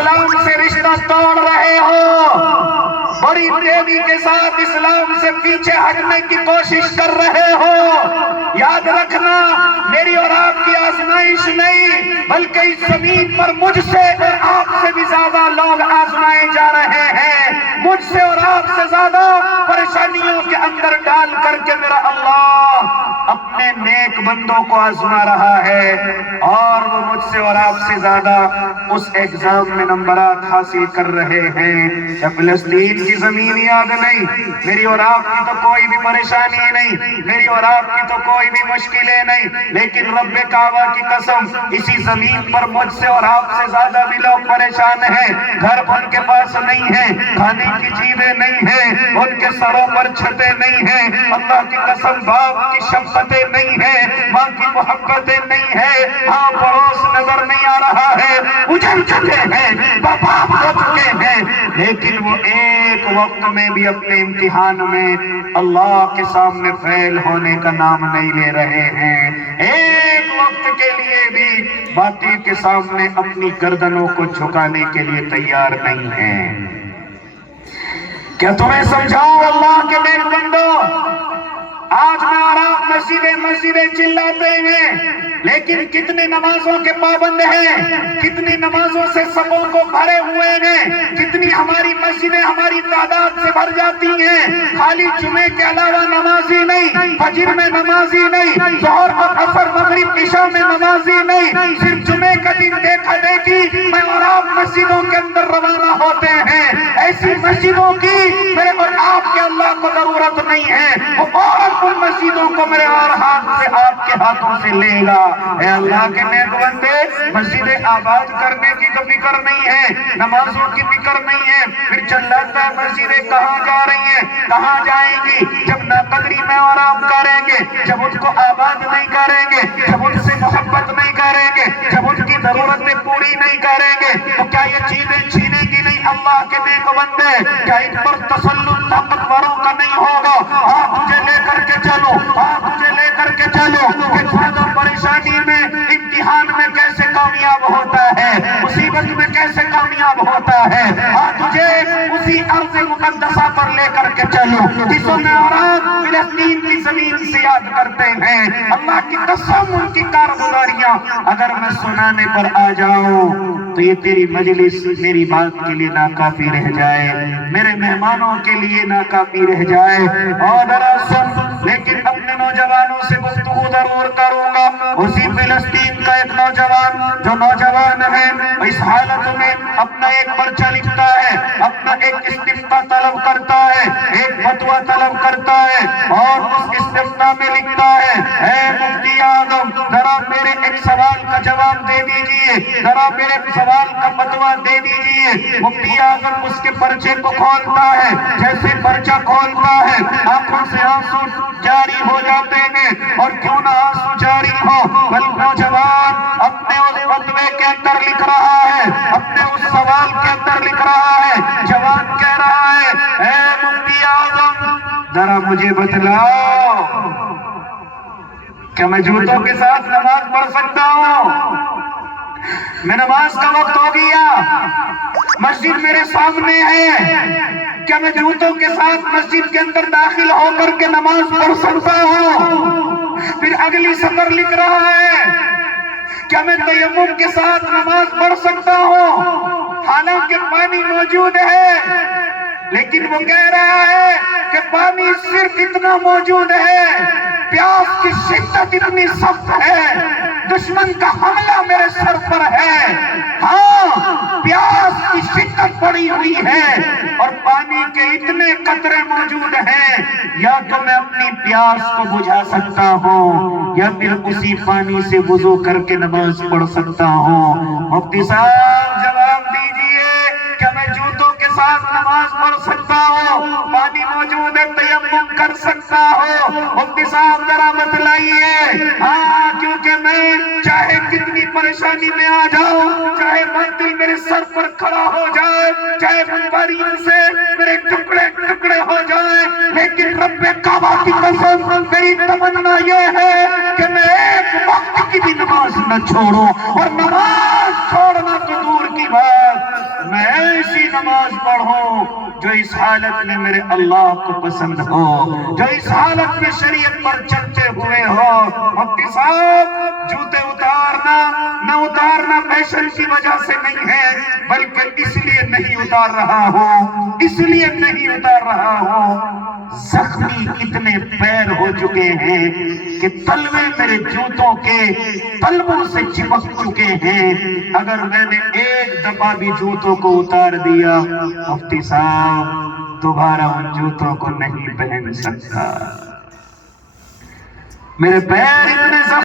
اسلام سے رشتہ توڑ رہے ہو، بڑی تیزی کے ساتھ اسلام سے پیچھے ہٹنے کی کوشش کر رہے ہو، یاد رکھنا میری اور آپ کی آزمائش نہیں، بلکہ اس زمین پر مجھ سے اور آپ سے بھی زیادہ لوگ آزمائے جا رہے ہیں، مجھ سے اور آپ سے زیادہ پریشانیوں کے اندر ڈال کر کے میرا اللہ اپنے نیک بندوں کو آزما رہا ہے، اور وہ مجھ سے اور آپ سے زیادہ اس ایگزام میں نمبرات حاصل کر رہے ہیں۔ فلسطین کی زمین یاد نہیں، میری اور آپ کی تو کوئی بھی پریشانی نہیں، میری اور آپ کی تو کوئی بھی مشکلیں نہیں، لیکن رب کعبہ کی قسم اسی زمین پر مجھ سے اور آپ سے زیادہ بھی لوگ پریشان ہیں، گھر ان کے پاس نہیں ہیں، کھانے کی چیزیں نہیں ہیں، ان کے سروں پر چھتیں نہیں ہیں، اللہ کی قسم باپ کی شفقتیں نہیں ہیں، ماں کی محبتیں نہیں ہیں، ہاں پڑوس نظر نہیں آ رہا ہے، اجڑ چکے ہیں، برباد ہو چکے ہیں، لیکن وہ ایک وقت میں بھی اپنے امتحان میں اللہ کے سامنے فیل ہونے کا نام نہیں لے رہے ہیں، ایک وقت کے لیے بھی باطل کے سامنے اپنی گردنوں کو جھکانے کے لیے تیار نہیں ہیں۔ کیا تمہیں سمجھاؤں اللہ کے نیک بندو، آج میں اور آپ مسجدیں چلاتے ہیں، لیکن کتنی نمازوں کے پابند ہیں، کتنی نمازوں سے سبوں کو بھرے ہوئے ہیں، کتنی ہماری مسجدیں ہماری تعداد سے بھر جاتی ہیں، خالی جمعے کے علاوہ نمازی نہیں، فجر میں نمازی نہیں، ظہر اور عصر مغرب عشاء میں نمازی نہیں، صرف جمعے کا دن دیکھا دیکھی میں اور آپ مسجدوں کے اندر روانہ ہوتے ہیں، ایسی مسجدوں کی میرے اور آپ کے اللہ کو ضرورت نہیں ہے، وہ فوراً ان مسجدوں کو میرے اور ہاتھ سے آپ کے ہاتھوں سے لے گا۔ اے اللہ کے نیک بندے، مسجدیں آباد کرنے کی تو فکر نہیں ہے، نمازوں کی فکر نہیں ہے، پھر چلاتا ہے مسجدیں کہاں جا رہی ہیں، کہاں جائیں گی، جب ناقدری میں اور آپ کریں گے، جب ان کو آباد نہیں کریں گے، جب ان سے محبت نہیں کریں گے، جب ان کی ضرورتیں پوری نہیں کریں گے، تو کیا یہ چیزیں چھینے گی نہیں اللہ کے نیک بندے؟ کیا ان پر تسلط طاقتوروں کا نہیں ہوگا؟ آپ مجھے لے کر کے چلو، آپ مجھے لے کر کے چلو کہ زیادہ پریشانی میں، امتحان میں کیسے کامیاب ہوتا ہے، مصیبت میں کیسے کامیاب ہوتا ہے۔ آج مجھے اسی ارض مقدسہ پر لے کر کے چلو جسوں میں اور آپ فلسطین کی زمین سے یاد کرتے ہیں، اللہ کی قسم ان کی کارگزاریاں اگر میں سنانے پر آ جاؤں تو یہ تیری مجلس میری بات کے لیے ناکافی رہ جائے، میرے مہمانوں کے لیے ناکافی رہ جائے۔ اور ذرا سن، لیکن اپنے نوجوانوں سے گفتگو ضرور کروں گا۔ اسی فلسطین کا ایک نوجوان جو نوجوان ہے، اس حالت میں اپنا ایک پرچہ لکھتا ہے، اپنا ایک استفتاء طلب کرتا ہے، ایک فتویٰ طلب کرتا ہے، اور اس استفتاء میں لکھتا ہے، اے مفتی اعظم ذرا میرے ایک سوال کا جواب دے دیجئے، ذرا میرے سوال کا فتویٰ دے دیجئے۔ مفتی اعظم اس کے پرچے کو کھولتا ہے، جیسے پرچہ کھولتا ہے آنکھوں سے آنسو جاری ہو جاتے ہیں، اور کیوں نہ آنسو جاری ہو، بل نوجوان اپنے اس فتوے کے اندر لکھ رہا ہے، اپنے اس سوال کے اندر لکھ رہا ہے، جواب کہہ رہا ہے، اے مفتی اعظم ذرا مجھے بتلاؤ کیا میں جوتوں کے ساتھ نماز پڑھ سکتا ہوں؟ میں نماز کا وقت ہو گیا، مسجد میرے سامنے ہے، کیا میں جوتوں کے ساتھ مسجد کے اندر داخل ہو کر کے نماز پڑھ سکتا ہوں؟ پھر اگلی سطر لکھ رہا ہے، کیا میں تیمم کے ساتھ نماز پڑھ سکتا ہوں؟ حالانکہ پانی موجود ہے، لیکن وہ کہہ رہا ہے کہ پانی صرف اتنا موجود ہے، پیاس کی شدت اتنی سخت ہے، دشمن کا حملہ میرے سر پر ہے، ہاں پیاس کی شدت پڑی ہوئی ہے، اور پانی کے اتنے قطرے موجود ہیں، یا تو میں اپنی پیاس کو بجھا سکتا ہوں، یا پھر اسی پانی سے وضو کر کے نماز پڑھ سکتا ہوں۔ مفتی صاحب جواب دیجئے، کیا میں جوتوں کے ساتھ نماز پڑھ سکتا ہوں؟ پانی موجود ہے، تیمم کر سکتا ہوں؟ مفتی صاحب ذرا بتلائیے۔ ہاں، کیونکہ میں چاہے کتنی پریشانی میں آ جاؤں، چاہے باطل میرے سر پر کھڑا ہو جائے، چاہے بمباریوں سے میرے ٹکڑے ٹکڑے ہو جائیں، لیکن رب کعبہ کی قسم میری تمنا یہ ہے کہ میں ایک وقت کی بھی نماز نہ چھوڑوں، اور نماز چھوڑنا تو دور کی بات نماز پڑھوں جو اس حالت میں میرے اللہ کو پسند ہو، جو اس حالت میں شریعت پر چلتے ہوئے ہو۔ مفتی صاحب جوتے اتارنا فیشن کی وجہ سے نہیں ہے، بلکہ اس لیے نہیں اتار رہا ہوں، زخمی اتنے پیر ہو چکے ہیں کہ تلوے میرے جوتوں کے تلووں سے چپک چکے ہیں۔ اگر میں نے ایک دفعہ بھی جوتوں کو اتار دیا، مفتی صاحب دوبارہ ان جوتوں کو نہیں پہن سکتا۔ میرے پیر اتنے